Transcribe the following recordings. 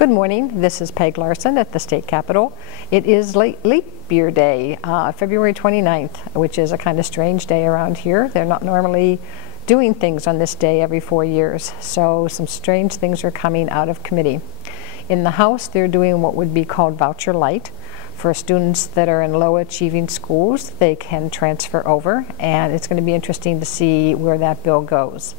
Good morning. This is Peg Larson at the State Capitol. It is leap year day, February 29th, which is a kind of strange day around here. They're not normally doing things on this day every 4 years, so some strange things are coming out of committee. In the House, they're doing what would be called voucher light. For students that are in low achieving schools, they can transfer over, and it's going to be interesting to see where that bill goes.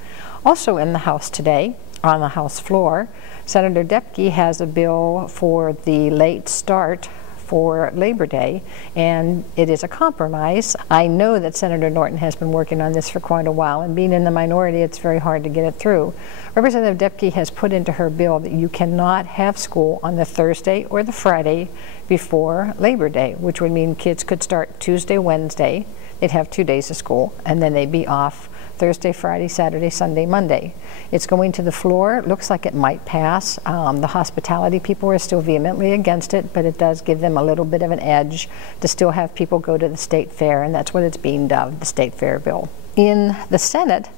Also in the House today, on the House floor, Senator Depke has a bill for the late start for Labor Day, and it is a compromise. I know that Senator Norton has been working on this for quite a while, and being in the minority, it's very hard to get it through. Representative Depke has put into her bill that you cannot have school on the Thursday or the Friday before Labor Day, which would mean kids could start Tuesday, Wednesday. They'd have 2 days of school, and then they'd be off Thursday, Friday, Saturday, Sunday, Monday. It's going to the floor. It looks like it might pass. The hospitality people are still vehemently against it, but it does give them a little bit of an edge to still have people go to the state fair, and that's what it's being dubbed, the state fair bill. In the Senate,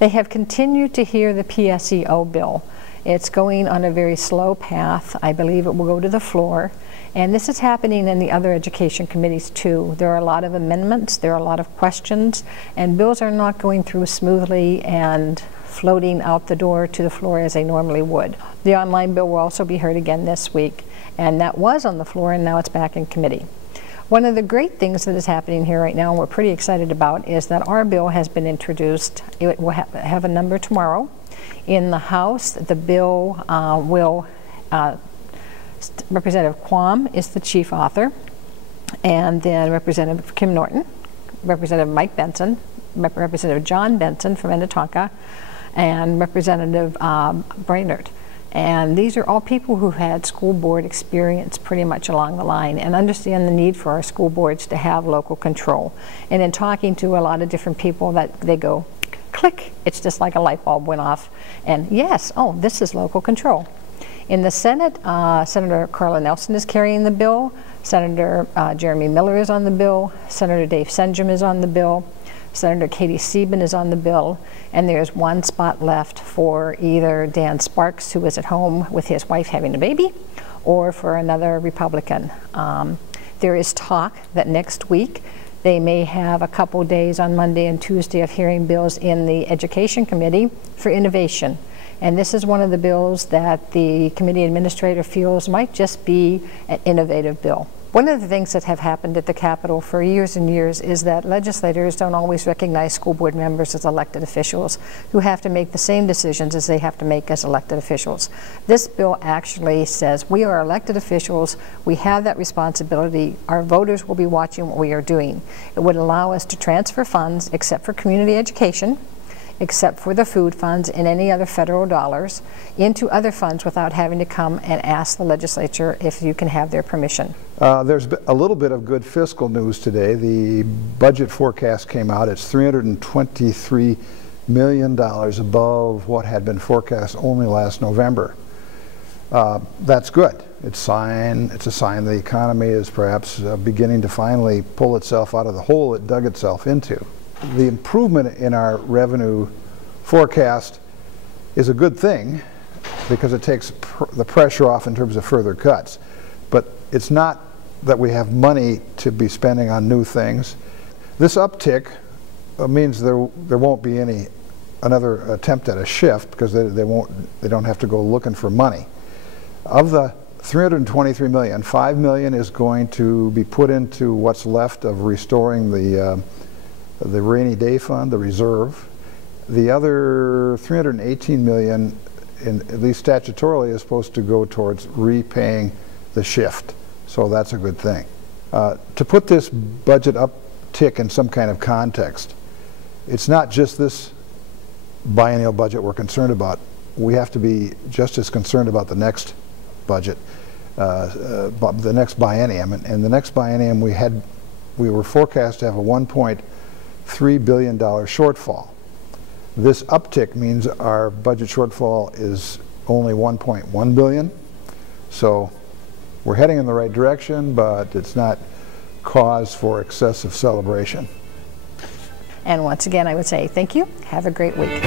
they have continued to hear the PSEO bill. It's going on a very slow path. I believe it will go to the floor. And this is happening in the other education committees too. There are a lot of amendments, there are a lot of questions, and bills are not going through smoothly and floating out the door to the floor as they normally would. The online bill will also be heard again this week, and that was on the floor and now it's back in committee. One of the great things that is happening here right now and we're pretty excited about is that our bill has been introduced. It will have a number tomorrow. In the House, the bill will Representative Quam is the chief author, and then Representative Kim Norton, Representative Mike Benson, Representative John Benson from Minnetonka, and Representative Brainerd. And these are all people who had school board experience pretty much along the line and understand the need for our school boards to have local control. And in talking to a lot of different people, that they go, click, it's just like a light bulb went off, and yes, oh, this is local control. In the Senate, Senator Carla Nelson is carrying the bill, Senator Jeremy Miller is on the bill, Senator Dave Senjum is on the bill, Senator Katie Sieben is on the bill, and there's one spot left for either Dan Sparks, who is at home with his wife having a baby, or for another Republican. There is talk that next week they may have a couple days on Monday and Tuesday of hearing bills in the Education Committee for innovation. And this is one of the bills that the committee administrator feels might just be an innovative bill. One of the things that have happened at the Capitol for years and years is that legislators don't always recognize school board members as elected officials who have to make the same decisions as they have to make as elected officials. This bill actually says we are elected officials, we have that responsibility, our voters will be watching what we are doing. It would allow us to transfer funds, except for community education, except for the food funds and any other federal dollars, into other funds without having to come and ask the legislature if you can have their permission. There's a little bit of good fiscal news today. The budget forecast came out. It's $323 million above what had been forecast only last November. That's good. It's a sign the economy is perhaps beginning to finally pull itself out of the hole it dug itself into. The improvement in our revenue forecast is a good thing because it takes the pressure off in terms of further cuts. But it's not that we have money to be spending on new things. This uptick means there won't be another attempt at a shift because they don't have to go looking for money. Of the $323 million, $5 million is going to be put into what's left of restoring the rainy day fund, the reserve. The other $318 million, at least statutorily, is supposed to go towards repaying the shift. So that's a good thing. To put this budget uptick in some kind of context, it's not just this biennial budget we're concerned about. We have to be just as concerned about the next budget, the next biennium. And the next biennium we were forecast to have a $1.3 billion shortfall. This uptick means our budget shortfall is only $1.1 billion. So we're heading in the right direction, but it's not cause for excessive celebration. And once again, I would say thank you. Have a great week.